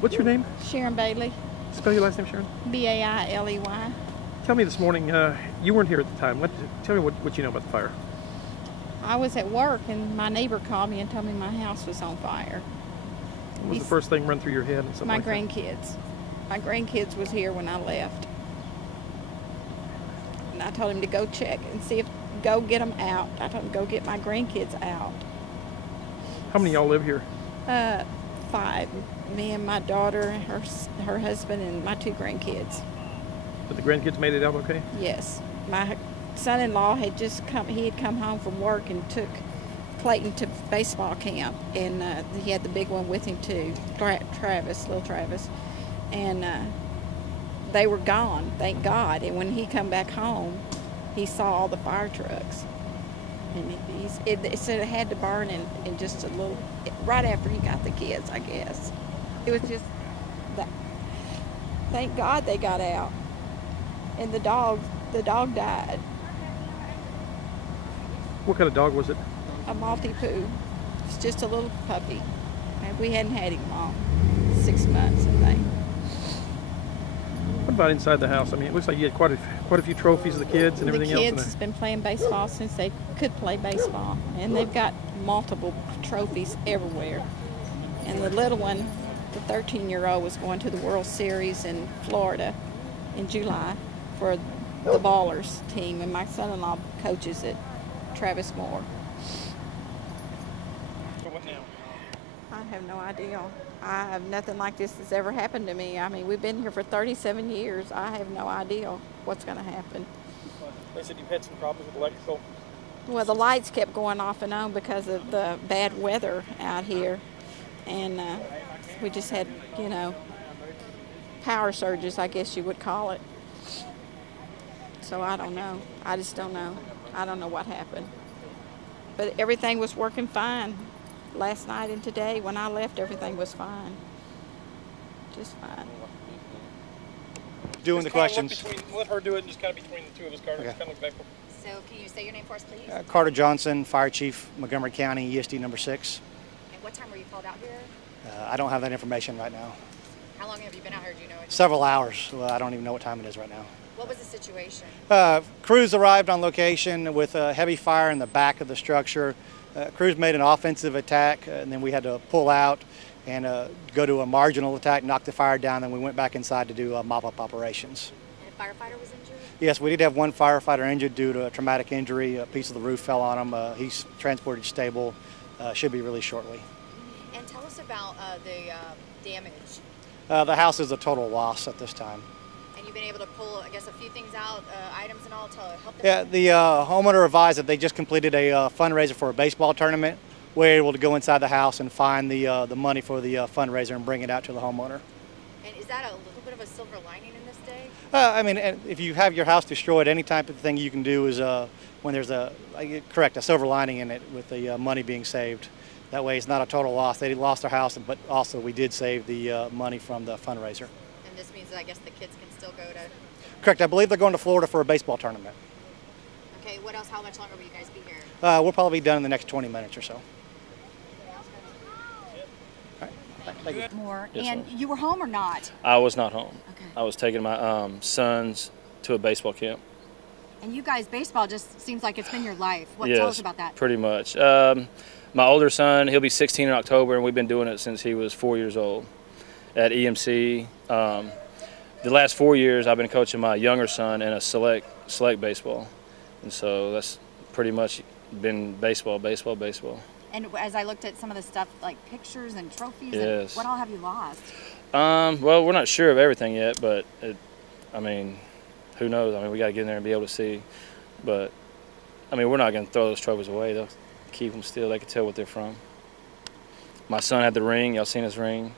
What's your name? Sharon Bailey. Spell your last name, Sharon. B-A-I-L-E-Y. Tell me this morning, you weren't here at the time. Tell me what you know about the fire. I was at work and my neighbor called me and told me my house was on fire. What was the first thing run through your head? And something my like grandkids. My grandkids was here when I left. And I told him to go check and see if, go get them out. I told him to go get my grandkids out. How many of y'all live here? 5. Me and my daughter, her husband, and my 2 grandkids. But the grandkids made it out okay? Yes. My son-in-law had just come, he had come home from work and took Clayton to baseball camp, and he had the big one with him too, Travis, little Travis, and they were gone, thank God. And when he come back home, he saw all the fire trucks, and it said it had to burn in just a little, right after he got the kids, I guess. It was just that. Thank God they got out, and the dog died. What kind of dog was it? A Maltipoo. It's just a little puppy. And we hadn't had him long, 6 months, I think. What about inside the house? I mean, it looks like you had quite a few trophies of the kids and everything else. The kids has been playing baseball since they could play baseball, and they've got multiple trophies everywhere. And the little one, the 13-year-old, was going to the World Series in Florida in July for the Ballers team, and my son-in-law coaches it, Travis Moore. So what now? I have no idea. I have nothing like this that's ever happened to me. I mean, we've been here for 37 years. I have no idea what's going to happen. They said you've had some problems with electrical. Well, the lights kept going off and on because of the bad weather out here. And we just had, you know, power surges, I guess you would call it. So I don't know. I just don't know. I don't know what happened. But everything was working fine. Last night and today, when I left, everything was fine. Just fine. Doing the questions. Let her do it and just kind of between the two of us, Carter. Okay. Just kind of look back. So can you say your name for us, please? Carter Johnson, Fire Chief, Montgomery County, ESD number 6. And what time were you called out here? I don't have that information right now. How long have you been out here? Do you know it? Several hours. Well, I don't even know what time it is right now. What was the situation? Crews arrived on location with a heavy fire in the back of the structure. Crews made an offensive attack, and then we had to pull out and go to a marginal attack, knock the fire down, then we went back inside to do mop-up operations. And a firefighter was injured? Yes, we did have one firefighter injured due to a traumatic injury. A piece of the roof fell on him. He's transported stable, should be released shortly. And tell us about the damage. The house is a total loss at this time. And you've been able to pull, I guess, a few things out, items and all, to help them? Yeah, the homeowner advised that they just completed a fundraiser for a baseball tournament. We're able to go inside the house and find the money for the fundraiser and bring it out to the homeowner. And is that a little bit of a silver lining in this day? I mean, if you have your house destroyed, any type of thing you can do is when there's a silver lining in it with the money being saved. That way it's not a total loss. They lost their house, but also we did save the money from the fundraiser. And this means that I guess the kids can still go to... Correct. I believe they're going to Florida for a baseball tournament. Okay, what else? How much longer will you guys be here? We'll probably be done in the next 20 minutes or so. All right. Thank you. More. Yes, and ma'am. you were home or not? I was not home. Okay. I was taking my sons to a baseball camp. And you guys, baseball just seems like it's been your life. What? Yes, Tell us about that. Pretty much. My older son, he'll be 16 in October, and we've been doing it since he was 4 years old at EMC. The last 4 years, I've been coaching my younger son in a select baseball, and so that's pretty much been baseball. And as I looked at some of the stuff, like pictures and trophies, Yes. and what all have you lost? Well, we're not sure of everything yet, but I mean, who knows? I mean, we got to get in there and be able to see. But I mean, we're not going to throw those trophies away. They'll keep them still. They can tell what they're from. My son had the ring. Y'all seen his ring.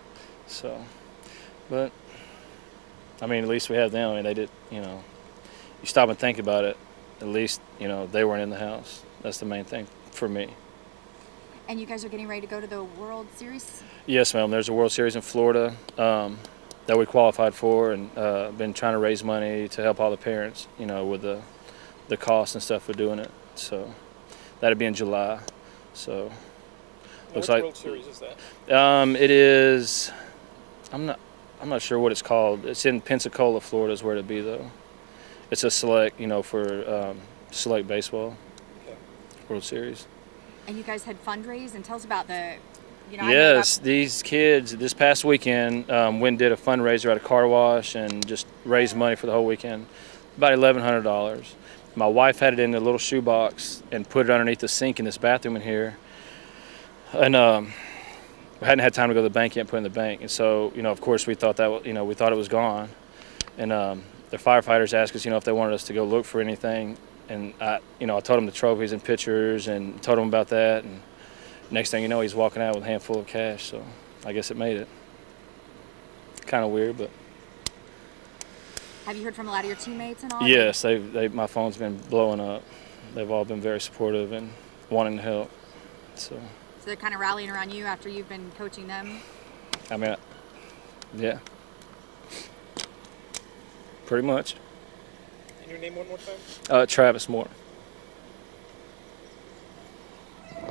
So, but I mean, at least we have them. I mean, they did. You know, you stop and think about it. At least you know they weren't in the house. That's the main thing for me. And you guys are getting ready to go to the World Series? Yes, ma'am. There's a World Series in Florida that we qualified for, and been trying to raise money to help all the parents, you know, with the costs and stuff for doing it. So that'll be in July. So looks like World Series is that? it is I'm not sure what it's called. It's in Pensacola, Florida, is where it'd be though. It's a select, for select baseball, World Series. And you guys had fundraised, and tell us about the. Yes, these kids this past weekend went and did a fundraiser at a car wash and just raised money for the whole weekend, about $1,100. My wife had it in a little shoebox and put it underneath the sink in this bathroom in here, and we hadn't had time to go to the bank yet and put it in the bank. And so, of course, we thought that we thought it was gone, and the firefighters asked us, if they wanted us to go look for anything, and I told them the trophies and pictures and told them about that, and next thing you know, he's walking out with a handful of cash. So I guess it made it. Kind of weird, but. Have you heard from a lot of your teammates and all? Yes, my phone's been blowing up. They've all been very supportive and wanting to help. So they're kind of rallying around you after you've been coaching them? I mean, yeah. Pretty much. And your name one more time? Travis Moore.